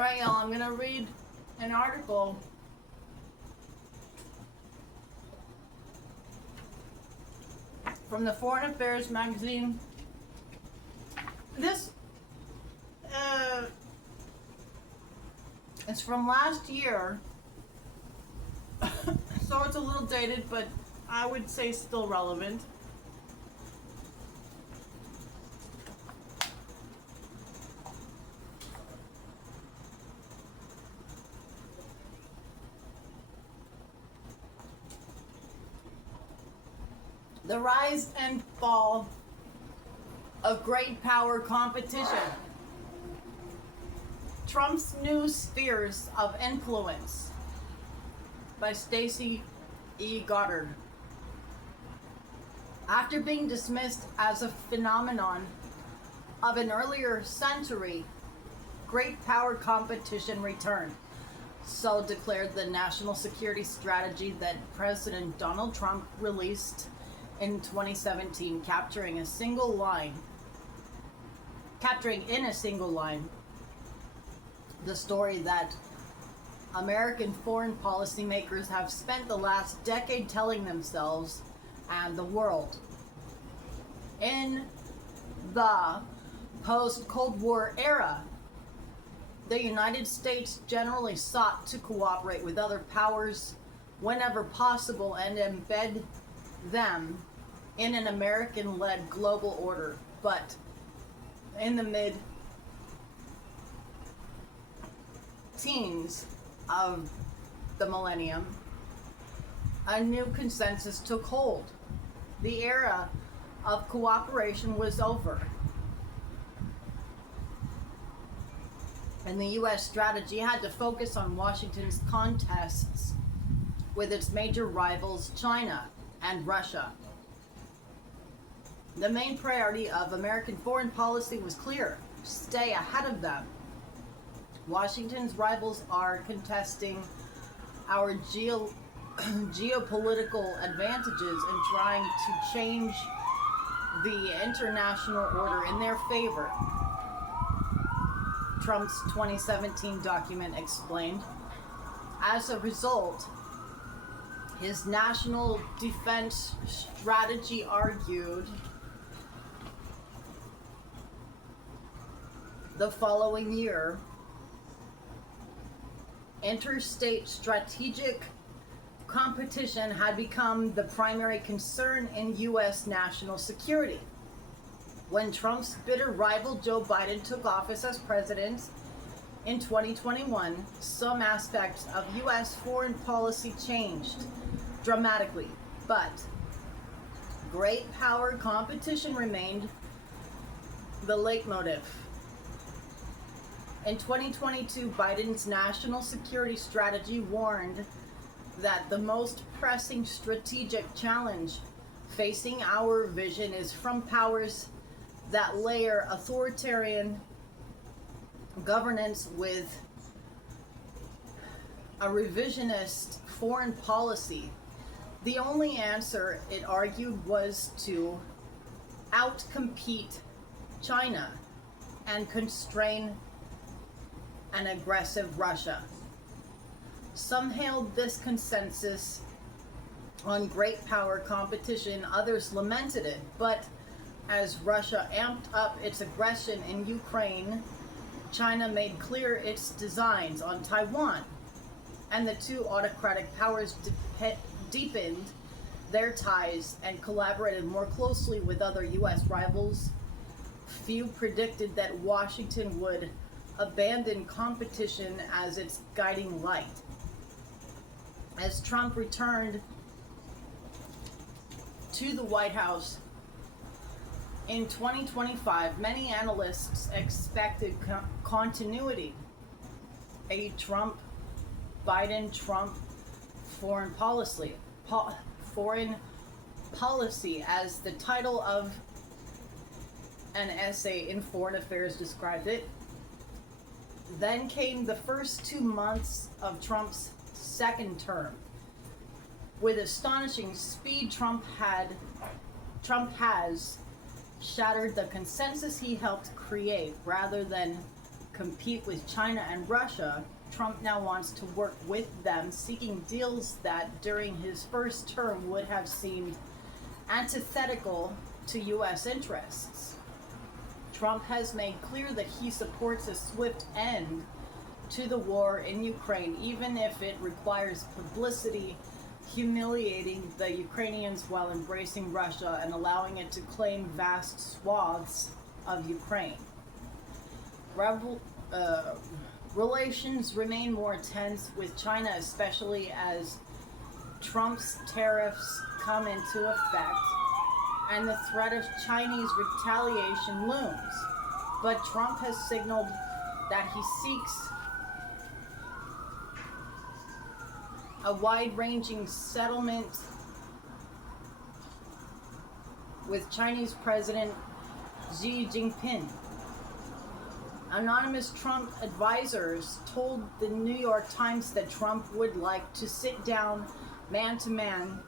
Alright, y'all, I'm going to read an article from the Foreign Affairs magazine. This is from last year, so it's a little dated, but I would say still relevant. The rise and fall of great power competition. Trump's new spheres of influence by Stacey E. Goddard. After being dismissed as a phenomenon of an earlier century, great power competition returned. So declared the national security strategy that President Donald Trump released in 2017, capturing in a single line the story that American foreign policymakers have spent the last decade telling themselves and the world. In the post-Cold War era, the United States generally sought to cooperate with other powers whenever possible and embed them in an American-led global order. But in the mid-teens of the millennium, a new consensus took hold. The era of cooperation was over, and the U.S. strategy had to focus on Washington's contests with its major rivals, China and Russia. The main priority of American foreign policy was clear: stay ahead of them. Washington's rivals are contesting our geopolitical advantages and trying to change the international order in their favor, Trump's 2017 document explained. As a result, his national defense strategy argued the following year, interstate strategic competition had become the primary concern in U.S. national security. When Trump's bitter rival Joe Biden took office as president in 2021, some aspects of U.S. foreign policy changed dramatically, but great power competition remained the leitmotif. In 2022, Biden's national security strategy warned that the most pressing strategic challenge facing our vision is from powers that layer authoritarian governance with a revisionist foreign policy. The only answer, it argued, was to outcompete China and constrain an aggressive Russia. Some hailed this consensus on great power competition, others lamented it. But as Russia amped up its aggression in Ukraine, China made clear its designs on Taiwan, and the two autocratic powers deepened their ties and collaborated more closely with other U.S. rivals. Few predicted that Washington would abandon competition as its guiding light. As Trump returned to the White House in 2025, many analysts expected continuity. A Biden-Trump foreign policy, as the title of an essay in Foreign Affairs described it. Then came the first 2 months of Trump's second term. With astonishing speed, Trump has shattered the consensus he helped create rather than compete with China and Russia, Trump now wants to work with them, seeking deals that during his first term would have seemed antithetical to U.S. interests. Trump has made clear that he supports a swift end to the war in Ukraine, even if it requires publicity, humiliating the Ukrainians while embracing Russia and allowing it to claim vast swaths of Ukraine. Relations remain more tense with China, especially as Trump's tariffs come into effect and the threat of Chinese retaliation looms. But Trump has signaled that he seeks a wide-ranging settlement with Chinese President Xi Jinping. Anonymous Trump advisors told the New York Times that Trump would like to sit down man-to-man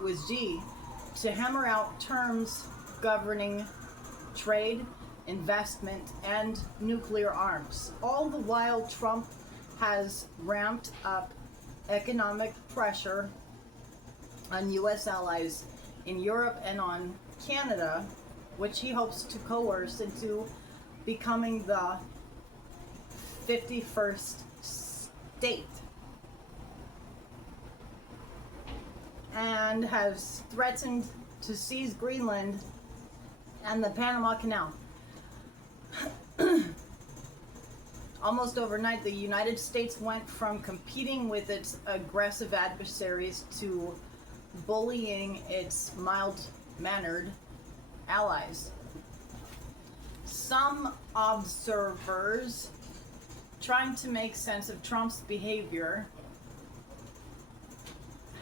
with Xi to hammer out terms governing trade, investment, and nuclear arms. All the while, Trump has ramped up economic pressure on U.S. allies in Europe and on Canada, which he hopes to coerce into becoming the 51st state, and has threatened to seize Greenland and the Panama Canal. Almost overnight, the United States went from competing with its aggressive adversaries to bullying its mild-mannered allies. Some observers trying to make sense of Trump's behavior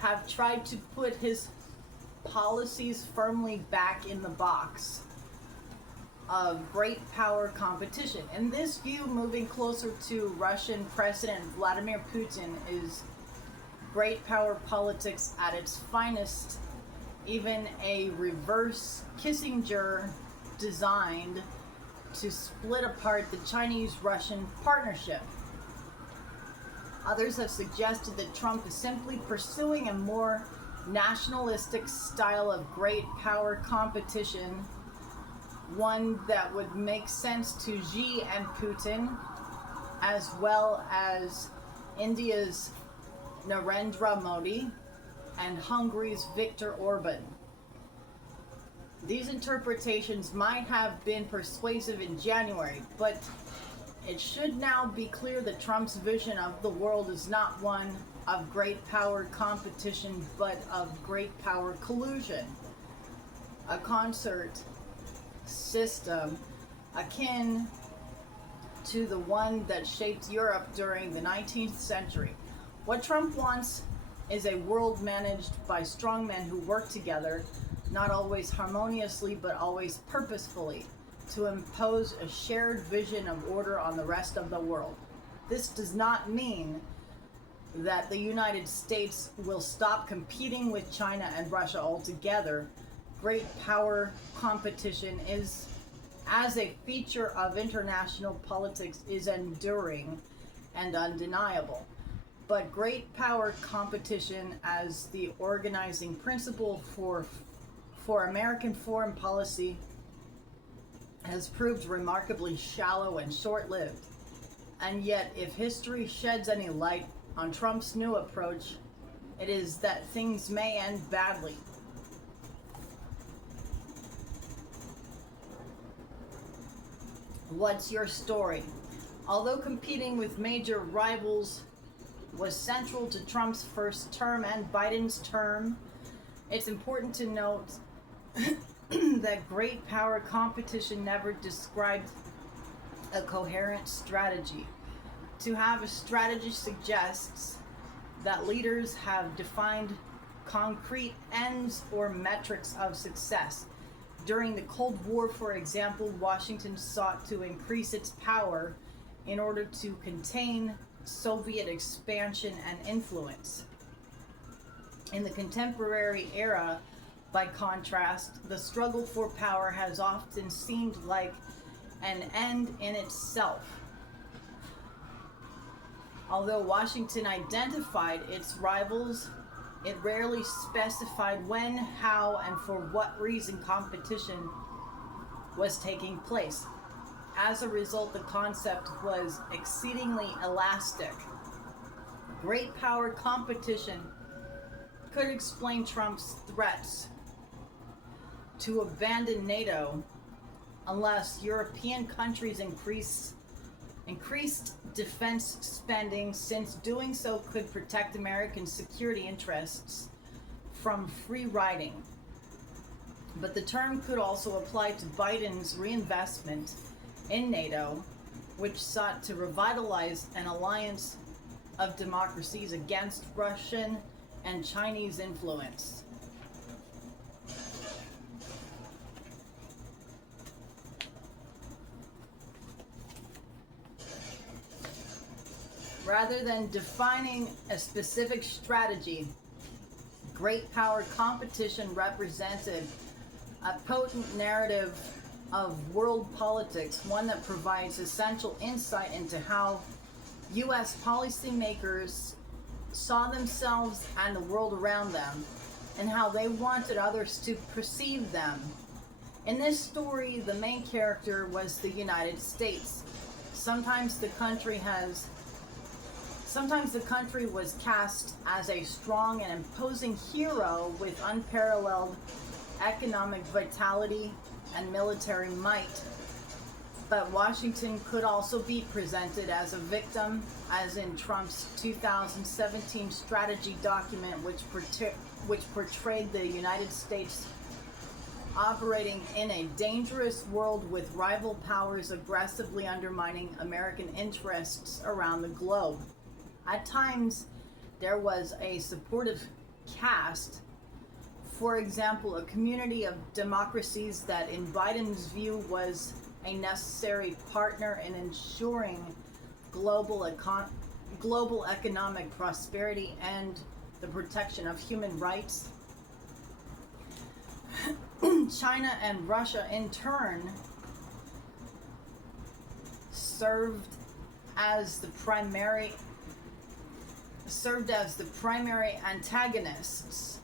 have tried to put his policies firmly back in the box of great power competition. In this view, moving closer to Russian President Vladimir Putin is great power politics at its finest, even a reverse Kissinger designed to split apart the Chinese-Russian partnership. Others have suggested that Trump is simply pursuing a more nationalistic style of great power competition, one that would make sense to Xi and Putin, as well as India's Narendra Modi and Hungary's Viktor Orban. These interpretations might have been persuasive in January, but it should now be clear that Trump's vision of the world is not one of great power competition, but of great power collusion. A concert system akin to the one that shaped Europe during the 19th century. What Trump wants is a world managed by strong men who work together, not always harmoniously, but always purposefully, to impose a shared vision of order on the rest of the world. This does not mean that the United States will stop competing with China and Russia altogether. Great power competition is, as a feature of international politics, is enduring and undeniable. But great power competition as the organizing principle for American foreign policy has proved remarkably shallow and short-lived. And yet, if history sheds any light on Trump's new approach, it is that things may end badly. What's your story? Although competing with major rivals was central to Trump's first term and Biden's term, it's important to note that great power competition never described a coherent strategy. To have a strategy suggests that leaders have defined concrete ends or metrics of success. During the Cold War, for example, Washington sought to increase its power in order to contain Soviet expansion and influence. In the contemporary era, by contrast, the struggle for power has often seemed like an end in itself. Although Washington identified its rivals, it rarely specified when, how, and for what reason competition was taking place. As a result, the concept was exceedingly elastic. Great power competition could explain Trump's threats to abandon NATO unless European countries increased defense spending, since doing so could protect American security interests from free riding. But the term could also apply to Biden's reinvestment in NATO, which sought to revitalize an alliance of democracies against Russian and Chinese influence. Rather than defining a specific strategy, great power competition represented a potent narrative of world politics, one that provides essential insight into how U.S. policymakers saw themselves and the world around them, and how they wanted others to perceive them. In this story, the main character was the United States. Sometimes the country was cast as a strong and imposing hero with unparalleled economic vitality and military might. But Washington could also be presented as a victim, as in Trump's 2017 strategy document, which portrayed the United States operating in a dangerous world with rival powers aggressively undermining American interests around the globe. At times, there was a supportive cast. For example, a community of democracies that, in Biden's view, was a necessary partner in ensuring global economic prosperity and the protection of human rights. China and Russia, in turn, served as the primary antagonists.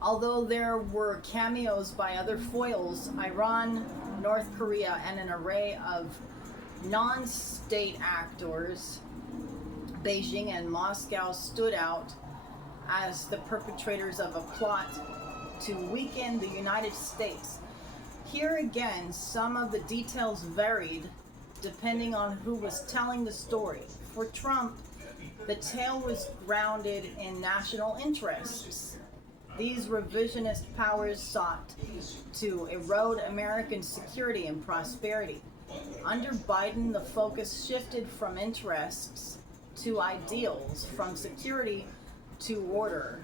Although there were cameos by other foils, Iran, North Korea, and an array of non-state actors, Beijing and Moscow stood out as the perpetrators of a plot to weaken the United States. Here again, some of the details varied depending on who was telling the story. For Trump, the tale was grounded in national interests. These revisionist powers sought to erode American security and prosperity. Under Biden, the focus shifted from interests to ideals, from security to order.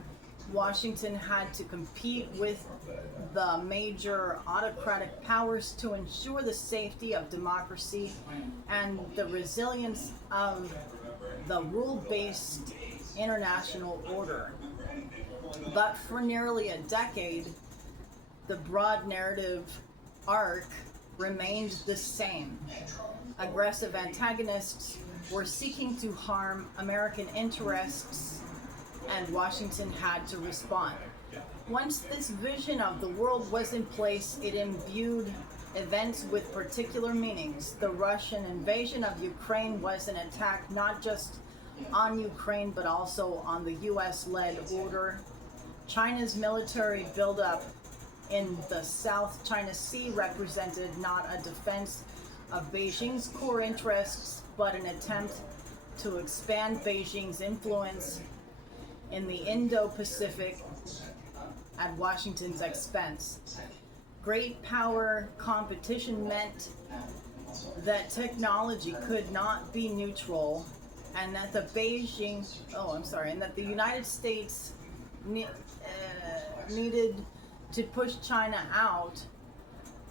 Washington had to compete with the major autocratic powers to ensure the safety of democracy and the resilience of the rule-based international order. But for nearly a decade, the broad narrative arc remained the same. Aggressive antagonists were seeking to harm American interests, and Washington had to respond. Once this vision of the world was in place, it imbued events with particular meanings. The Russian invasion of Ukraine was an attack not just on Ukraine, but also on the US-led order. China's military buildup in the South China Sea represented not a defense of Beijing's core interests, but an attempt to expand Beijing's influence in the Indo-Pacific at Washington's expense. Great power competition meant that technology could not be neutral, and that the United States needed to push China out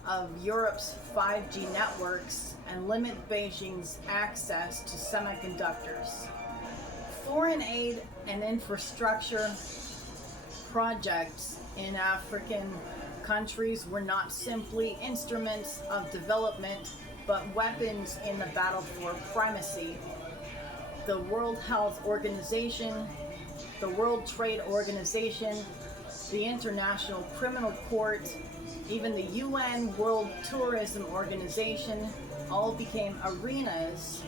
of Europe's 5G networks and limit Beijing's access to semiconductors. Foreign aid and infrastructure projects in African countries were not simply instruments of development, but weapons in the battle for primacy. The World Health Organization, the World Trade Organization, the International Criminal Court, even the UN World Tourism Organization all became arenas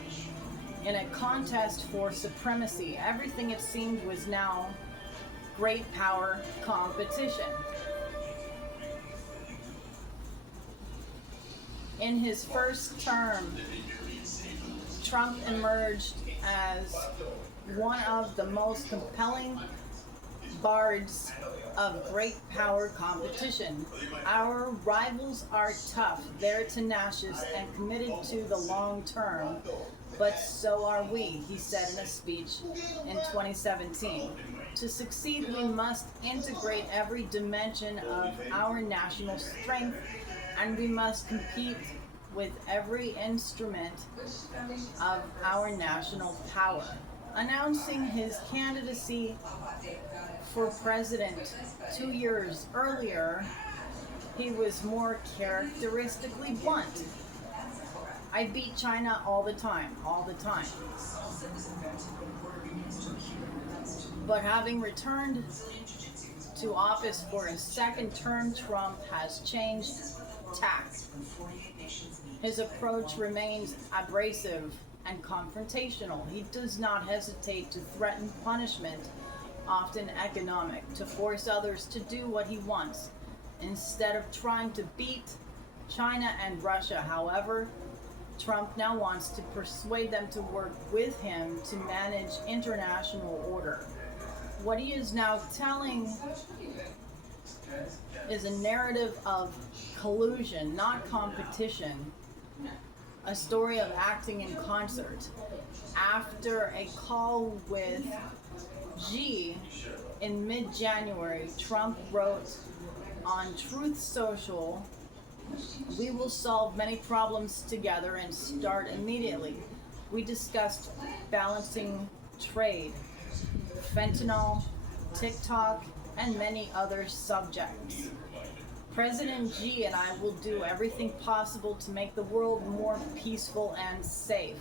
in a contest for supremacy. Everything, it seemed, was now great power competition. In his first term, Trump emerged as one of the most compelling bards of great power competition. Our rivals are tough, they're tenacious and committed to the long term, but so are we, he said in a speech in 2017. To succeed, we must integrate every dimension of our national strength, and we must compete with every instrument of our national power. Announcing his candidacy for president 2 years earlier, he was more characteristically blunt. I beat China all the time. But having returned to office for a second term, Trump has changed tack. His approach remains abrasive and confrontational. He does not hesitate to threaten punishment, often economic, to force others to do what he wants, instead of trying to beat China and Russia. However, Trump now wants to persuade them to work with him to manage international order. What he is now telling is a narrative of collusion, not competition, a story of acting in concert. After a call with Xi in mid-January, Trump wrote on Truth Social, "We will solve many problems together and start immediately." We discussed balancing trade, fentanyl, TikTok, and many other subjects. President Xi and I will do everything possible to make the world more peaceful and safe.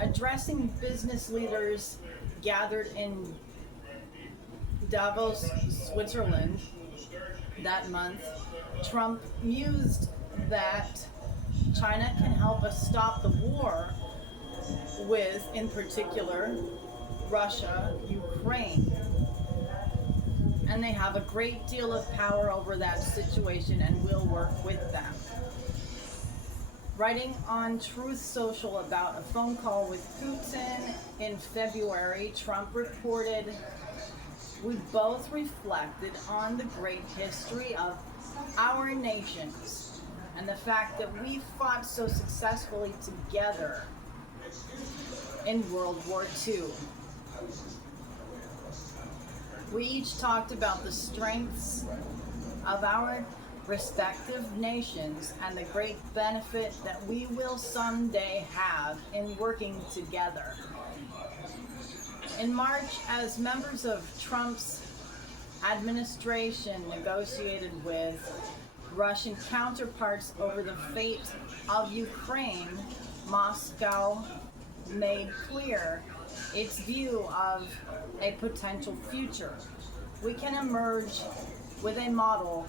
Addressing business leaders gathered in Davos, Switzerland that month, Trump mused that China can help us stop the war with, in particular, Russia, Ukraine. And they have a great deal of power over that situation and will work with them. Writing on Truth Social about a phone call with Putin in February, Trump reported, "We both reflected on the great history of our nations and the fact that we fought so successfully together in World War II. We each talked about the strengths of our respective nations and the great benefit that we will someday have in working together." In March, as members of Trump's administration negotiated with Russian counterparts over the fate of Ukraine, Moscow made clear its view of a potential future. We can emerge with a model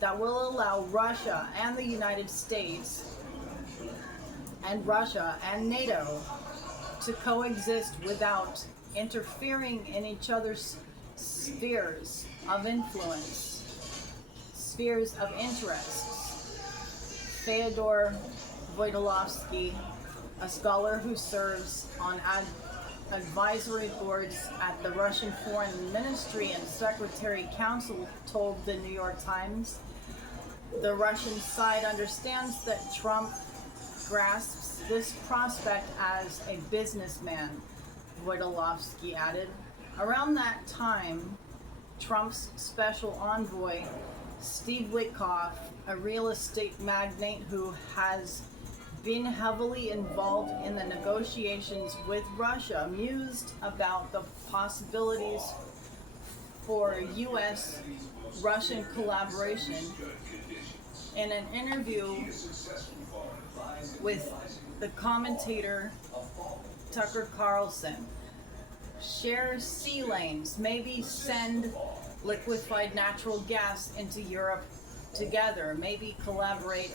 that will allow Russia and the United States and Russia and NATO to coexist without interfering in each other's spheres of influence, spheres of interest. Fyodor Voidolovsky, a scholar who serves on advisory boards at the Russian Foreign Ministry and Secretary Council, told the New York Times, "The Russian side understands that Trump grasps this prospect as a businessman," Voidolovsky added. Around that time, Trump's special envoy, Steve Witkoff, a real estate magnate who has been heavily involved in the negotiations with Russia, mused about the possibilities for US Russian collaboration. In an interview with the commentator Tucker Carlson, share sea lanes, maybe send liquefied natural gas into Europe together, maybe collaborate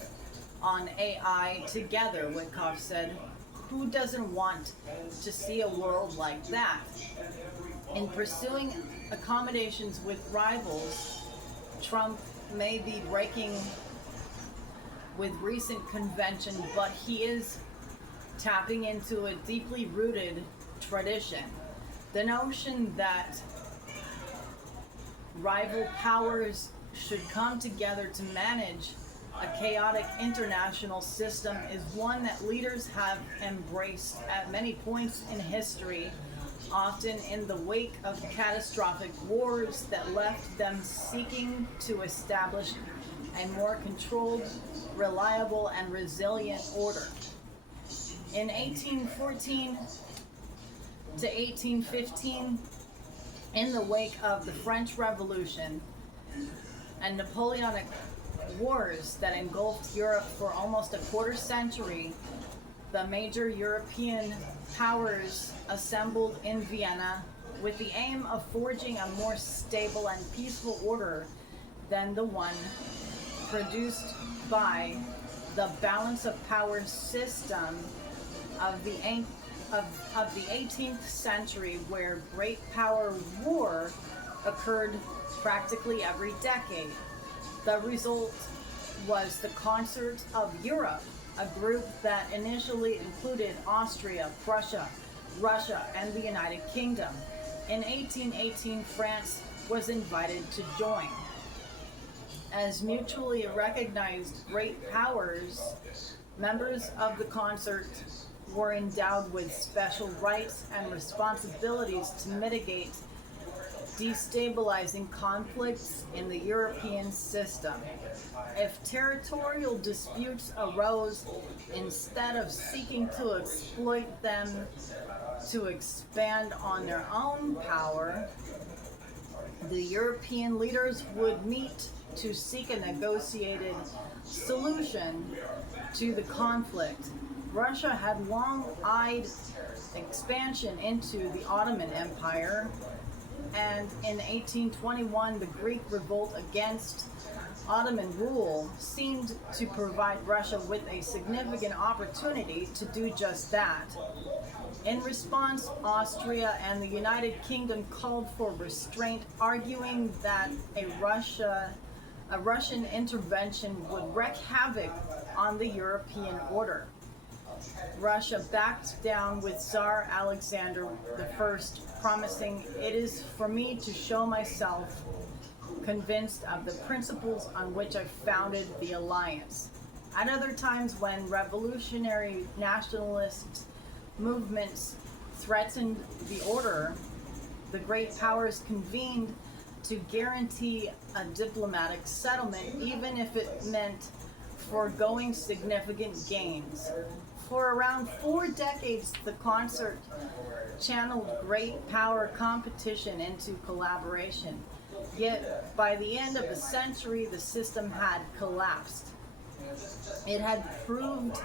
on AI together, Witkoff said. Who doesn't want to see a world like that? In pursuing accommodations with rivals, Trump may be breaking with recent convention, but he is tapping into a deeply rooted tradition. The notion that rival powers should come together to manage a chaotic international system is one that leaders have embraced at many points in history, often in the wake of catastrophic wars that left them seeking to establish a more controlled, reliable, and resilient order. In 1814 to 1815, in the wake of the French Revolution and Napoleonic Wars that engulfed Europe for almost a quarter century, the major European powers assembled in Vienna with the aim of forging a more stable and peaceful order than the one produced by the balance of power system of the 18th century, where great power war occurred practically every decade. The result was the Concert of Europe, a group that initially included Austria, Prussia, Russia, and the United Kingdom. In 1818, France was invited to join. As mutually recognized great powers, members of the concert were endowed with special rights and responsibilities to mitigate destabilizing conflicts in the European system. If territorial disputes arose, instead of seeking to exploit them to expand on their own power, the European leaders would meet to seek a negotiated solution to the conflict. Russia had long eyed expansion into the Ottoman Empire, and in 1821 the Greek revolt against Ottoman rule seemed to provide Russia with a significant opportunity to do just that. In response, Austria and the United Kingdom called for restraint, arguing that a Russian intervention would wreak havoc on the European order. Russia backed down with Tsar Alexander I, promising, "It is for me to show myself convinced of the principles on which I founded the alliance." At other times, when revolutionary nationalist movements threatened the order, the great powers convened to guarantee a diplomatic settlement, even if it meant foregoing significant gains. For around 4 decades, the concert channeled great power competition into collaboration. Yet, by the end of the century, the system had collapsed. It had proved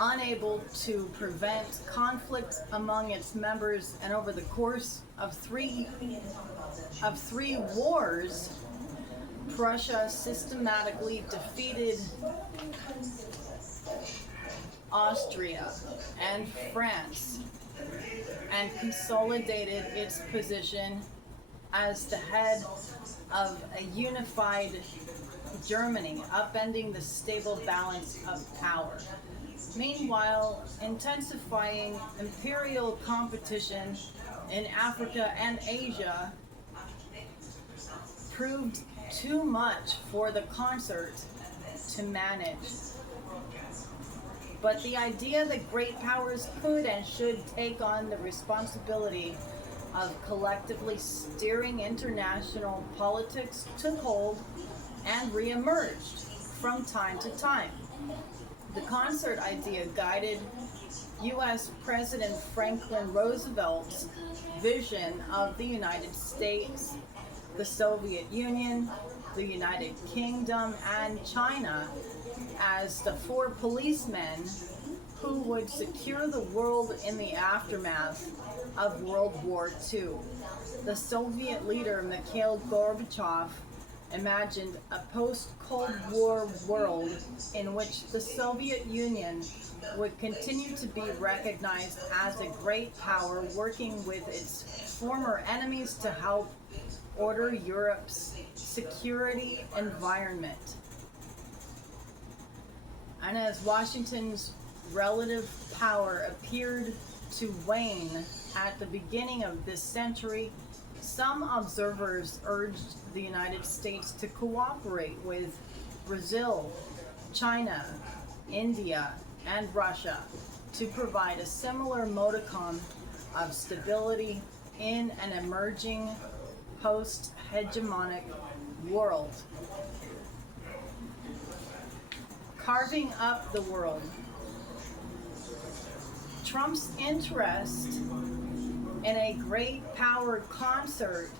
unable to prevent conflict among its members, and over the course of three wars, Prussia systematically defeated Austria and France and consolidated its position as the head of a unified Germany, upending the stable balance of power. Meanwhile, intensifying imperial competition in Africa and Asia proved too much for the concert to manage. But the idea that great powers could and should take on the responsibility of collectively steering international politics took hold and re-emerged from time to time. The concert idea guided U.S. President Franklin Roosevelt's vision of the United States the Soviet Union, the United Kingdom, and China as the four policemen who would secure the world in the aftermath of World War II. The Soviet leader Mikhail Gorbachev imagined a post-Cold War world in which the Soviet Union would continue to be recognized as a great power, working with its former enemies to help order Europe's security environment. And as Washington's relative power appeared to wane at the beginning of this century, some observers urged the United States to cooperate with Brazil, China, India, and Russia to provide a similar modicum of stability in an emerging post-hegemonic world. Carving up the world. Trump's interest in a great power concert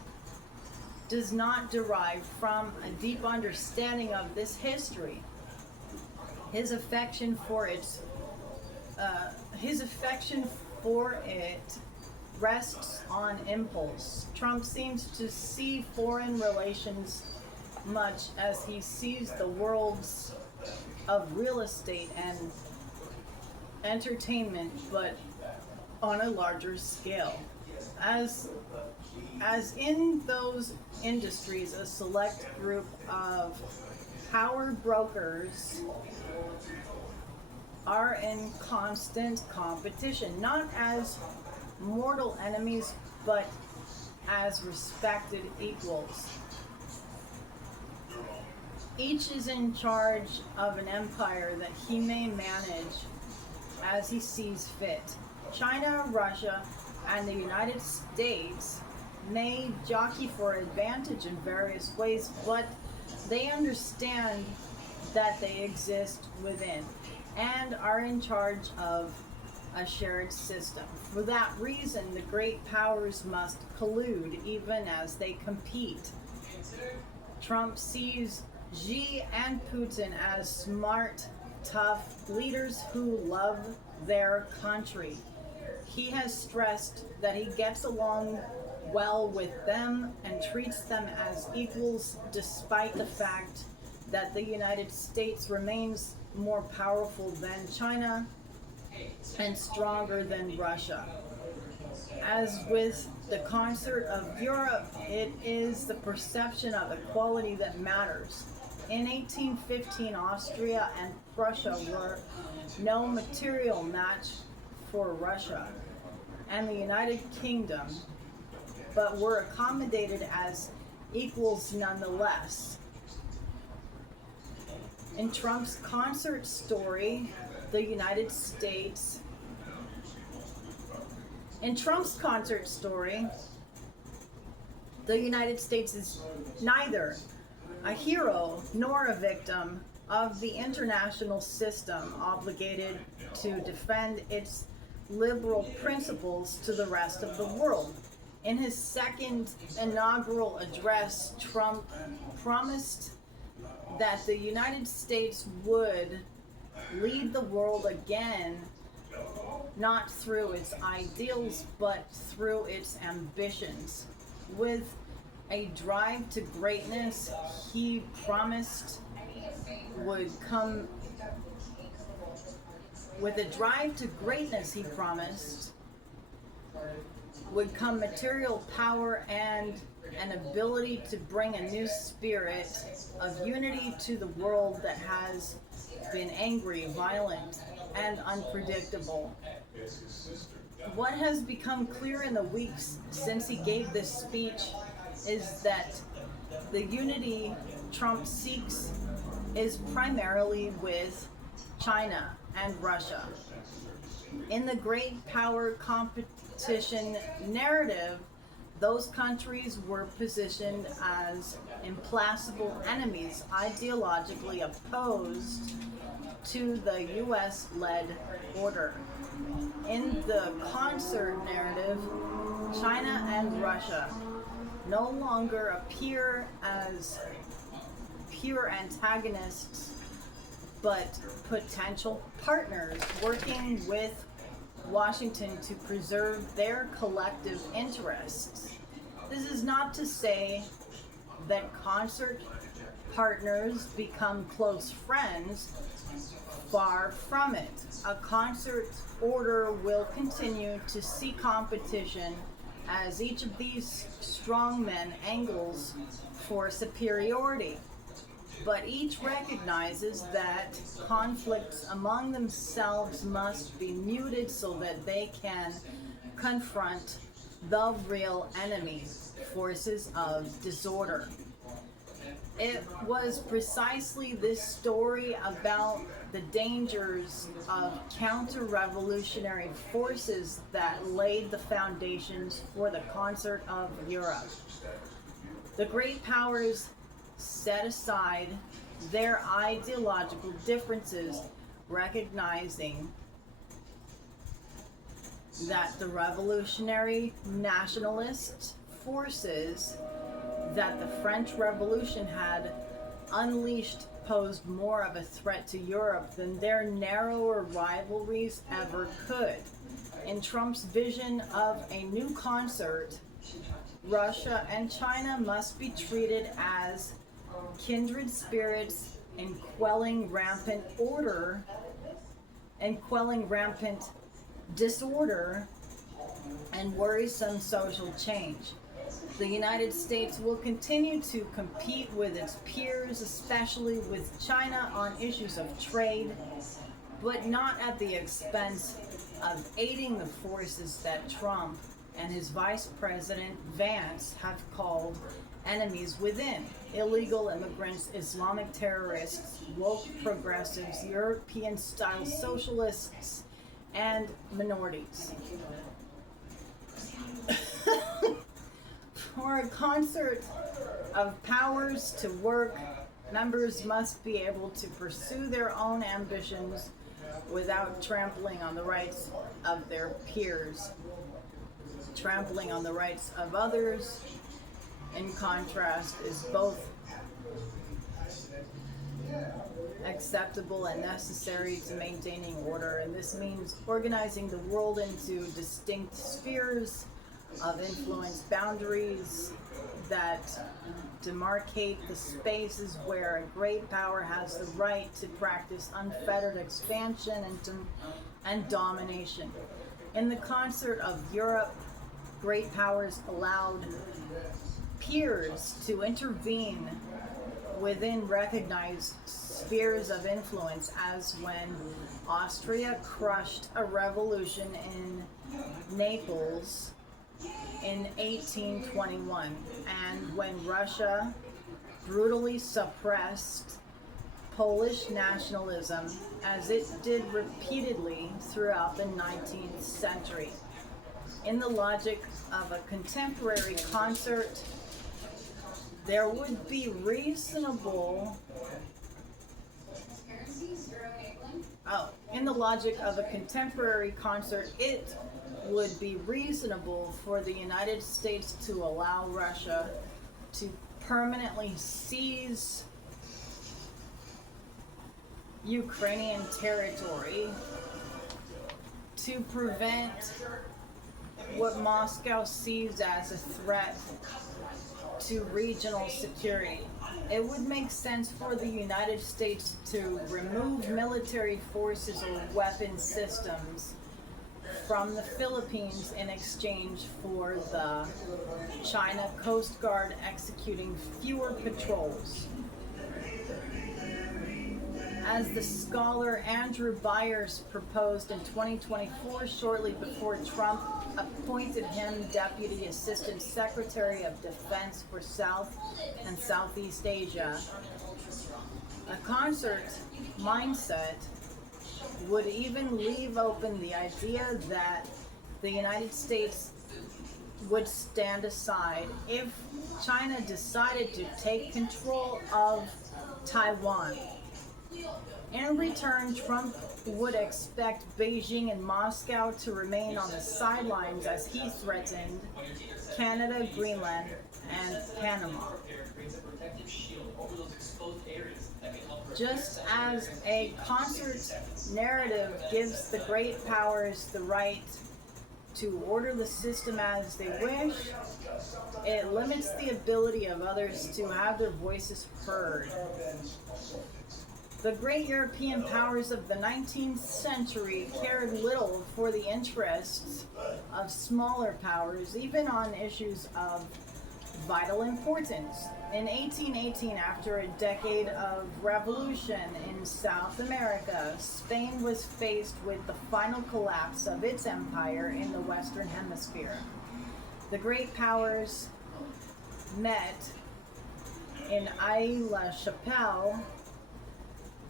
does not derive from a deep understanding of this history. His affection for it rests on impulse. Trump seems to see foreign relations much as he sees the worlds of real estate and entertainment, but on a larger scale. As in those industries, a select group of power brokers are in constant competition, not as mortal enemies, but as respected equals. Each is in charge of an empire that he may manage as he sees fit. China, Russia, and the United States may jockey for advantage in various ways, but they understand that they exist within and are in charge of a shared system. For that reason, the great powers must collude even as they compete. Trump sees Xi and Putin as smart, tough leaders who love their country. He has stressed that he gets along well with them and treats them as equals, despite the fact that the United States remains more powerful than China and stronger than Russia. As with the concert of Europe, it is the perception of equality that matters. In 1815, Austria and Prussia were no material match for Russia and the United Kingdom, but were accommodated as equals nonetheless. In Trump's concert story, the United States is neither a hero nor a victim of the international system obligated to defend its liberal principles to the rest of the world. In his second inaugural address, Trump promised that the United States would lead the world again, not through its ideals, but through its ambitions. With a drive to greatness, he promised would come material power and an ability to bring a new spirit of unity to the world that has been angry, violent, and unpredictable. What has become clear in the weeks since he gave this speech is that the unity Trump seeks is primarily with China and Russia. In the great power competition narrative, those countries were positioned as implacable enemies, ideologically opposed to the US-led order. In the concert narrative, China and Russia no longer appear as pure antagonists, but potential partners working with Washington to preserve their collective interests. This is not to say that concert partners become close friends. Far from it. A concert order will continue to see competition as each of these strongmen angles for superiority. But each recognizes that conflicts among themselves must be muted so that they can confront the real enemy, forces of disorder. It was precisely this story about the dangers of counter-revolutionary forces that laid the foundations for the Concert of Europe. The great powers set aside their ideological differences, recognizing that the revolutionary nationalist forces that the French Revolution had unleashed posed more of a threat to Europe than their narrower rivalries ever could. In Trump's vision of a new concert, Russia and China must be treated as kindred spirits in quelling rampant disorder and worrisome social change. The United States will continue to compete with its peers, especially with China, on issues of trade, but not at the expense of aiding the forces that Trump and his Vice President Vance have called enemies within: illegal immigrants, Islamic terrorists, woke progressives, European-style socialists, and minorities. For a concert of powers to work, members must be able to pursue their own ambitions without trampling on the rights of their peers. Trampling on the rights of others, in contrast, is both acceptable and necessary to maintaining order, and this means organizing the world into distinct spheres of influence, boundaries that demarcate the spaces where a great power has the right to practice unfettered expansion and domination. In the Concert of Europe, great powers allowed peers to intervene within recognized spheres of influence, as when Austria crushed a revolution in Naples in 1821, and when Russia brutally suppressed Polish nationalism, as it did repeatedly throughout the 19th century. In the logic of a contemporary concert, there would be reasonable in the logic of a contemporary concert, it would be reasonable for the United States to allow Russia to permanently seize Ukrainian territory to prevent what Moscow sees as a threat to regional security. It would make sense for the United States to remove military forces or weapon systems from the Philippines in exchange for the China Coast Guard executing fewer patrols. As the scholar Andrew Byers proposed in 2024, shortly before Trump appointed him Deputy Assistant Secretary of Defense for South and Southeast Asia, a concert mindset would even leave open the idea that the United States would stand aside if China decided to take control of Taiwan. In return, Trump would expect Beijing and Moscow to remain on the sidelines as he threatened Canada, Greenland, and Panama. Just as a concert narrative gives the great powers the right to order the system as they wish, it limits the ability of others to have their voices heard. The great European powers of the 19th century cared little for the interests of smaller powers, even on issues of vital importance. In 1818, after a decade of revolution in South America, Spain was faced with the final collapse of its empire in the Western Hemisphere. The great powers met in Aix-la-Chapelle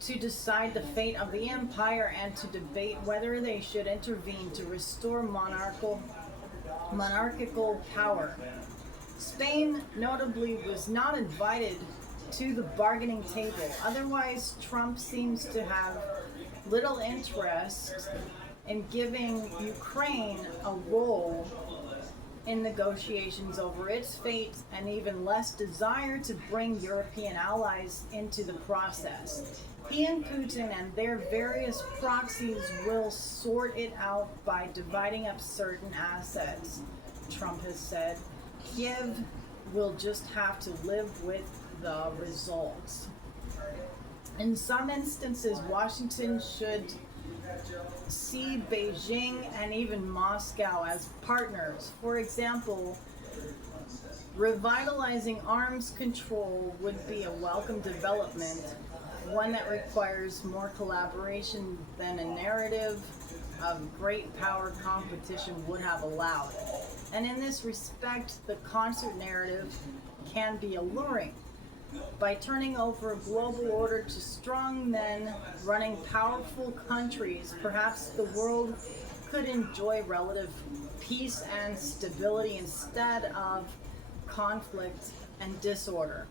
to decide the fate of the empire and to debate whether they should intervene to restore monarchical power. Spain, notably, was not invited to the bargaining table. Otherwise, Trump seems to have little interest in giving Ukraine a role in negotiations over its fate, and even less desire to bring European allies into the process. He and Putin and their various proxies will sort it out by dividing up certain assets, Trump has said. Kiev will just have to live with the results. In some instances, Washington should see Beijing and even Moscow as partners. For example, revitalizing arms control would be a welcome development, one that requires more collaboration than a narrative of great power competition would have allowed. And in this respect, the concert narrative can be alluring. By turning over a global order to strong men running powerful countries, perhaps the world could enjoy relative peace and stability instead of conflict and disorder.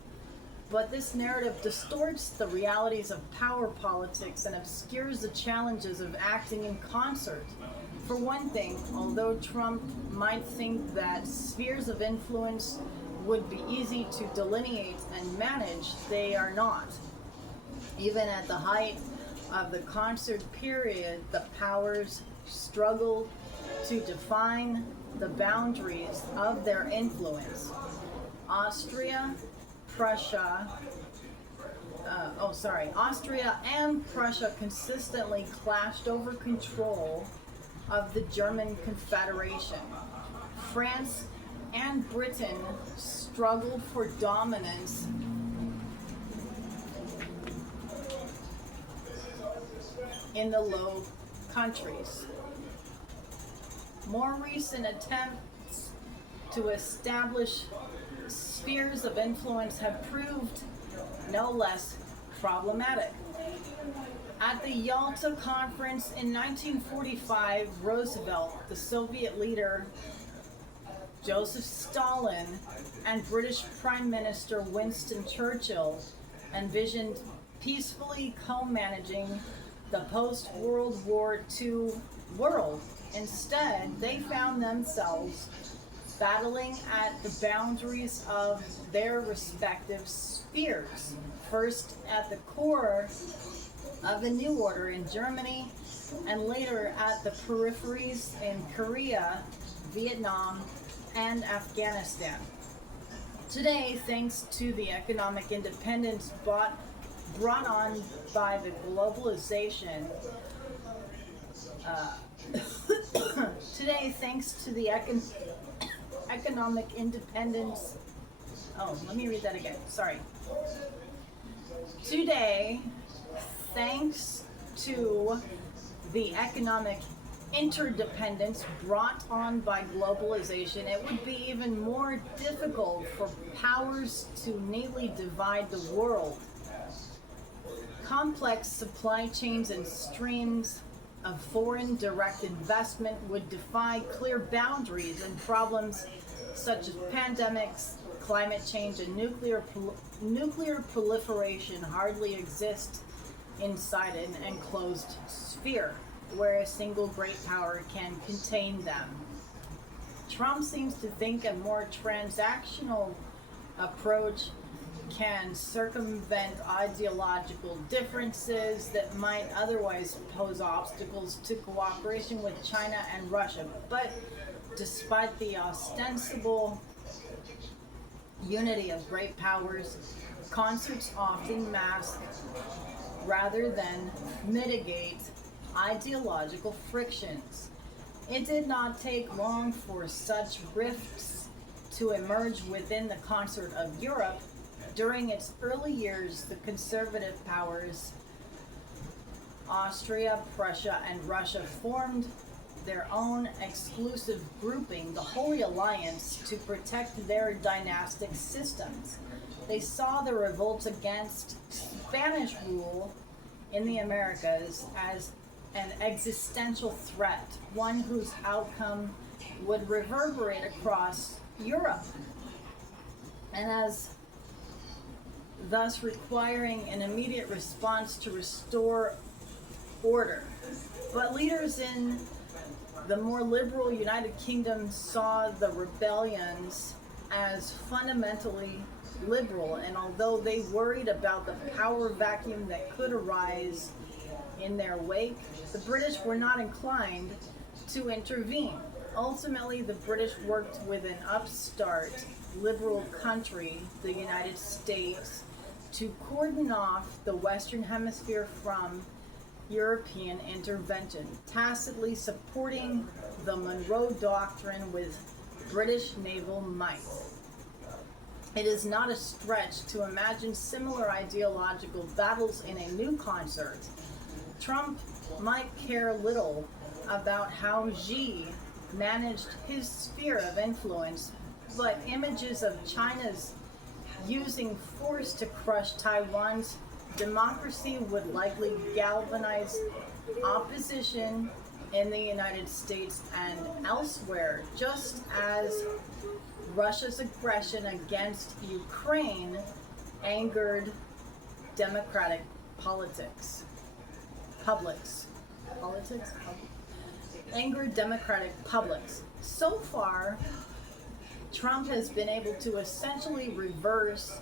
But this narrative distorts the realities of power politics and obscures the challenges of acting in concert. For one thing, although Trump might think that spheres of influence would be easy to delineate and manage, they are not. Even at the height of the concert period, the powers struggled to define the boundaries of their influence. Austria and Prussia consistently clashed over control of the German Confederation. France and Britain struggled for dominance in the Low Countries. More recent attempts to establish spheres of influence have proved no less problematic. At the Yalta Conference in 1945, Roosevelt, the Soviet leader Joseph Stalin, and British Prime Minister Winston Churchill envisioned peacefully co-managing the post-World War II world. Instead, they found themselves battling at the boundaries of their respective spheres. First at the core of the New Order in Germany, and later at the peripheries in Korea, Vietnam, and Afghanistan. Today, thanks to the economic independence brought on by the globalization, economic independence. Today, thanks to the economic interdependence brought on by globalization, it would be even more difficult for powers to neatly divide the world. Complex supply chains and streams of foreign direct investment would defy clear boundaries, and problems such as pandemics, climate change, and nuclear proliferation hardly exist inside an enclosed sphere where a single great power can contain them. Trump seems to think a more transactional approach can circumvent ideological differences that might otherwise pose obstacles to cooperation with China and Russia. But despite the ostensible unity of great powers, concerts often mask rather than mitigate ideological frictions. It did not take long for such rifts to emerge within the concert of Europe. During its early years, the conservative powers, Austria, Prussia, and Russia, formed their own exclusive grouping, the Holy Alliance, to protect their dynastic systems. They saw the revolts against Spanish rule in the Americas as an existential threat, one whose outcome would reverberate across Europe, and as thus requiring an immediate response to restore order. But leaders in the more liberal United Kingdom saw the rebellions as fundamentally liberal, and although they worried about the power vacuum that could arise in their wake, the British were not inclined to intervene. Ultimately, the British worked with an upstart liberal country, the United States, to cordon off the Western Hemisphere from European intervention, tacitly supporting the Monroe Doctrine with British naval might. It is not a stretch to imagine similar ideological battles in a new concert. Trump might care little about how Xi managed his sphere of influence, but images of China's using force to crush Taiwan's democracy would likely galvanize opposition in the United States and elsewhere, just as Russia's aggression against Ukraine angered democratic angered democratic publics. So far, Trump has been able to essentially reverse